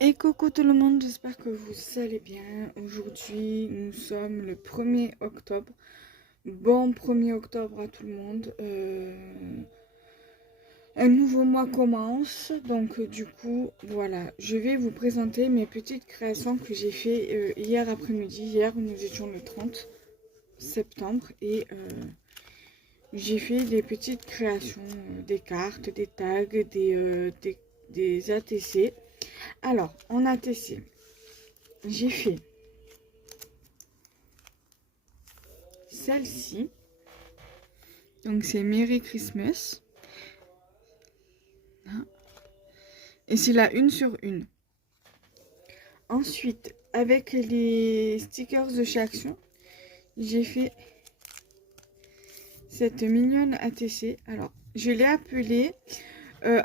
Et coucou tout le monde, j'espère que vous allez bien. Aujourd'hui, nous sommes le 1er octobre. Bon 1er octobre à tout le monde. Un nouveau mois commence. Donc du coup, voilà, je vais vous présenter mes petites créations que j'ai fait hier après-midi. Hier, nous étions le 30 septembre et j'ai fait des petites créations, des cartes, des tags, des ATC. Alors, en ATC, j'ai fait celle-ci. Donc c'est Merry Christmas. Et c'est la une sur une. Ensuite, avec les stickers de chez Action, j'ai fait cette mignonne ATC. Alors, je l'ai appelée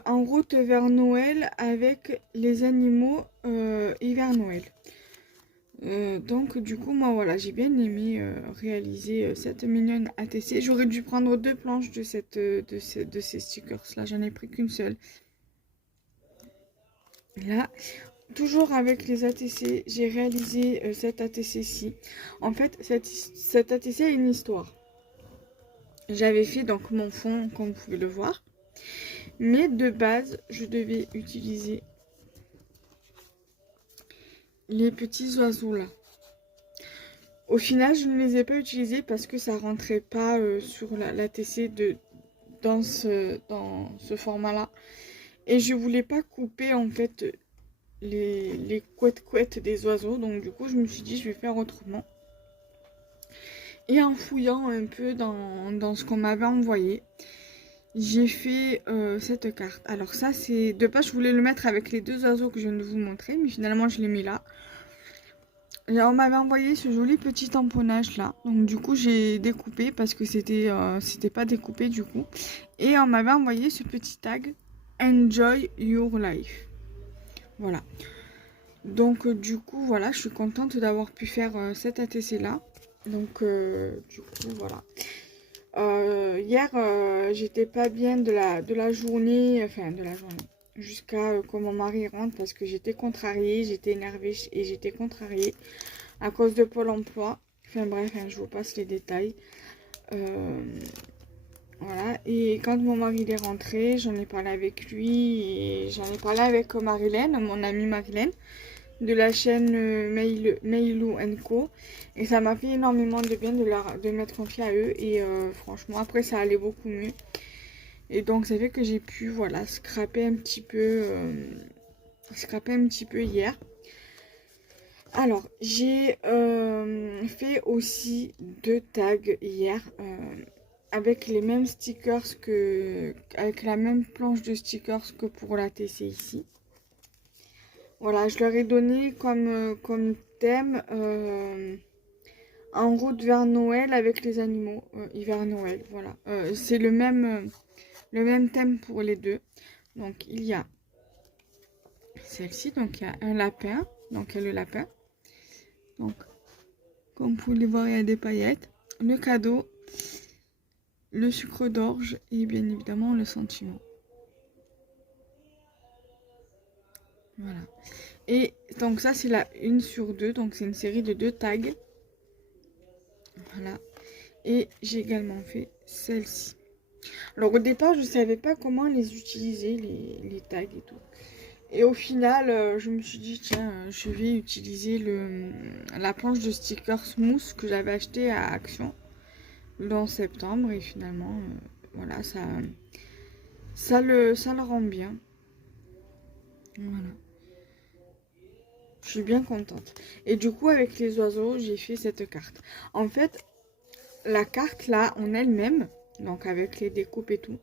En route vers Noël avec les animaux hiver Noël. Donc du coup moi voilà, j'ai bien aimé réaliser cette mignonne ATC. J'aurais dû prendre deux planches de ces stickers là, j'en ai pris qu'une seule. Là, toujours avec les ATC, j'ai réalisé cette ATC-ci. En fait, cette ATC a une histoire. J'avais fait donc mon fond, comme vous pouvez le voir. Mais de base, je devais utiliser les petits oiseaux là. Au final, je ne les ai pas utilisés parce que ça rentrait pas sur l'ATC dans ce format-là. Et je voulais pas couper en fait les couettes des oiseaux. Donc du coup, je me suis dit, je vais faire autrement. Et en fouillant un peu dans ce qu'on m'avait envoyé, j'ai fait cette carte. Alors ça, c'est... De base, je voulais le mettre avec les deux oiseaux que je viens de vous montrer. Mais finalement, je l'ai mis là. Et on m'avait envoyé ce joli petit tamponnage là. Donc du coup, j'ai découpé parce que c'était pas découpé du coup. Et on m'avait envoyé ce petit tag Enjoy Your Life. Voilà. Donc du coup, voilà, je suis contente d'avoir pu faire cette ATC là. Donc du coup, voilà. Hier, j'étais pas bien de la journée, jusqu'à que mon mari rentre parce que j'étais contrariée, j'étais énervée et j'étais contrariée à cause de Pôle emploi. Enfin bref, hein, je vous passe les détails. Voilà, et quand mon mari est rentré, j'en ai parlé avec lui et j'en ai parlé avec Marilène, mon amie Marilène, de la chaîne Mailou Co. Et ça m'a fait énormément de bien de m'être confiée à eux. Et franchement, après, ça allait beaucoup mieux. Et donc, ça fait que j'ai pu, voilà, scraper un petit peu hier. Alors, j'ai fait aussi deux tags hier avec les mêmes stickers avec la même planche de stickers que pour la TC ici. Voilà, je leur ai donné comme thème en route vers Noël avec les animaux, hiver Noël, voilà. C'est le même thème pour les deux. Donc il y a celle-ci, donc il y a un lapin, donc il y a le lapin. Donc, comme vous pouvez voir, il y a des paillettes, le cadeau, le sucre d'orge et bien évidemment le sentiment. Voilà. Et donc ça c'est la 1 sur 2, donc c'est une série de 2 tags. Voilà. Et j'ai également fait celle-ci. Alors au départ je ne savais pas comment les utiliser, les tags et tout. Et au final je me suis dit tiens je vais utiliser la planche de stickers mousse que j'avais acheté à Action en septembre. Et finalement voilà ça le rend bien. Voilà. Je suis bien contente. Et du coup, avec les oiseaux, j'ai fait cette carte. En fait, la carte là, en elle-même, donc avec les découpes et tout,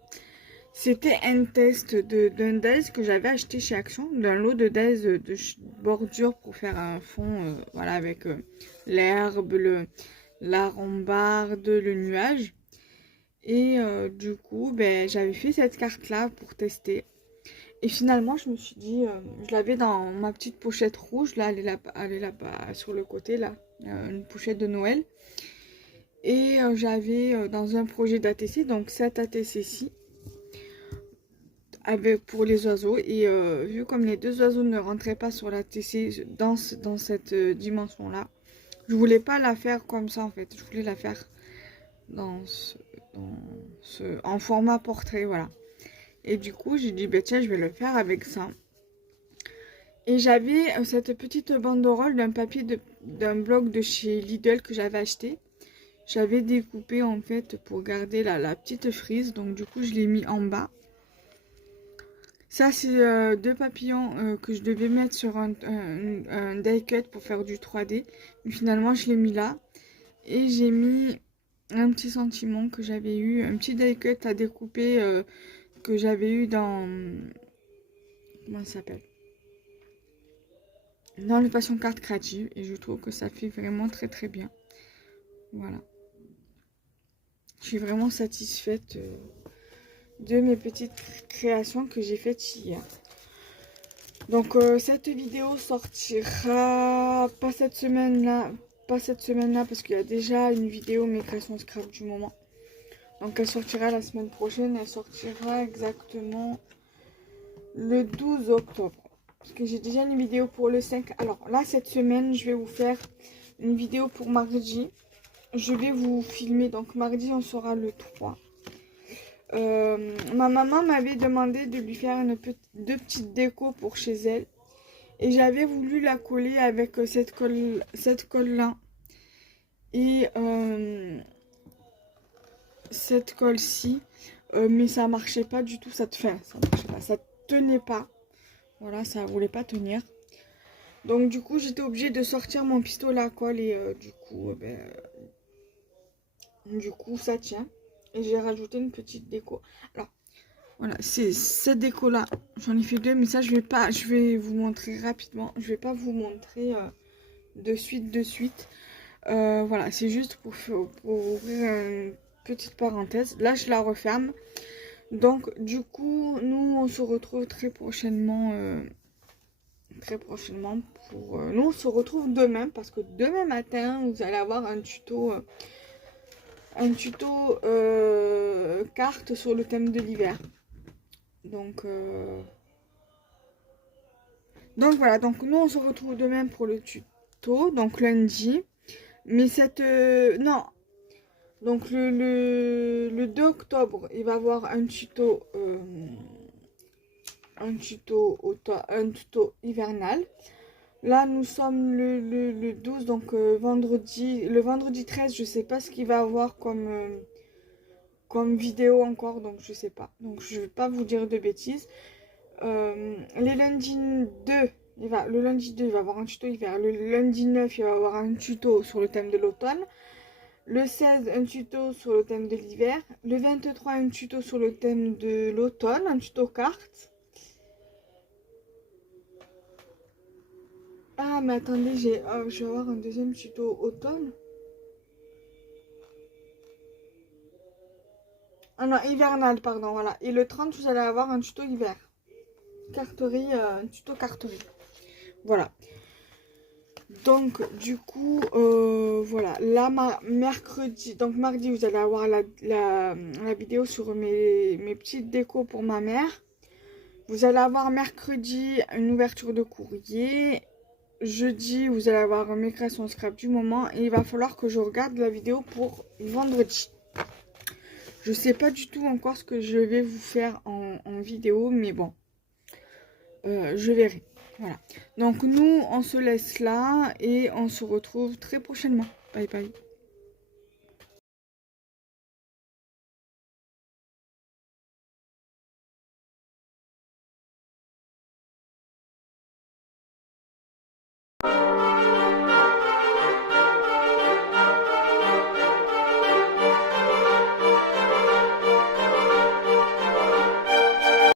c'était un test d'un daise que j'avais acheté chez Action, d'un lot de daise de bordure pour faire un fond, voilà, avec l'herbe, la rambarde, le nuage. Et du coup, ben, j'avais fait cette carte là pour tester. Et finalement, je me suis dit, je l'avais dans ma petite pochette rouge, là, elle est là-bas sur le côté, là, une pochette de Noël. Et j'avais dans un projet d'ATC, donc cette ATC-ci, pour les oiseaux. Et vu comme les deux oiseaux ne rentraient pas sur la TC dans cette dimension-là, je voulais pas la faire comme ça en fait. Je voulais la faire en format portrait, voilà. Et du coup, j'ai dit, bah, tiens, je vais le faire avec ça. Et j'avais cette petite banderole d'un papier d'un bloc de chez Lidl que j'avais acheté. J'avais découpé en fait pour garder la petite frise. Donc du coup, je l'ai mis en bas. Ça, c'est deux papillons que je devais mettre sur un die cut pour faire du 3D. Mais finalement, je l'ai mis là. Et j'ai mis un petit sentiment que j'avais eu, un petit die cut à découper que j'avais eu dans... Comment ça s'appelle? Dans le Passion Carte Créative. Et je trouve que ça fait vraiment très très bien. Voilà. Je suis vraiment satisfaite de mes petites créations que j'ai faites hier. Donc cette vidéo sortira pas cette semaine-là. Pas cette semaine-là parce qu'il y a déjà une vidéo mes créations scrap du moment. Donc elle sortira la semaine prochaine. Elle sortira exactement le 12 octobre. Parce que j'ai déjà une vidéo pour le 5. Alors là, cette semaine, je vais vous faire une vidéo pour mardi. Je vais vous filmer. Donc mardi, on sera le 3. Ma maman m'avait demandé de lui faire deux petites décos pour chez elle. Et j'avais voulu la coller avec cette colle-là. Et cette colle-ci. Mais ça marchait pas du tout. Ça marchait pas. Ça tenait pas. Voilà, ça voulait pas tenir. Donc du coup, j'étais obligée de sortir mon pistolet à colle. Et du coup, ça tient. Et j'ai rajouté une petite déco. Alors, voilà, c'est cette déco-là. J'en ai fait deux, mais ça, je vais vous montrer rapidement. Je vais pas vous montrer de suite. Voilà, c'est juste pour ouvrir une petite parenthèse. Là, je la referme. Donc, du coup, nous, on se retrouve très prochainement. Nous, on se retrouve demain. Parce que demain matin, vous allez avoir un tuto... carte sur le thème de l'hiver. Donc voilà, donc nous on se retrouve demain pour le tuto, donc lundi. Mais non, donc le 2 octobre, il va y avoir un tuto hivernal. Là, nous sommes le 12, donc vendredi. Le vendredi 13, je sais pas ce qu'il va avoir comme vidéo encore, donc je sais pas. Donc je vais pas vous dire de bêtises. Les lundis 2, le lundi 2, il va avoir un tuto hiver. Le lundi 9, il va avoir un tuto sur le thème de l'automne. Le 16, un tuto sur le thème de l'hiver. Le 23, un tuto sur le thème de l'automne, un tuto carte. Ah, mais attendez, je vais avoir un deuxième tuto automne. Ah non, hivernal, pardon, voilà. Et le 30, vous allez avoir un tuto hiver. Carterie, un tuto carterie. Voilà. Donc, du coup, voilà. Là, mercredi, donc mardi, vous allez avoir la vidéo sur mes petites décos pour ma mère. Vous allez avoir mercredi une ouverture de courrier. Jeudi, vous allez avoir mes créations scrap du moment. Et il va falloir que je regarde la vidéo pour vendredi. Je sais pas du tout encore ce que je vais vous faire en vidéo, mais bon, je verrai. Voilà. Donc nous, on se laisse là et on se retrouve très prochainement. Bye bye.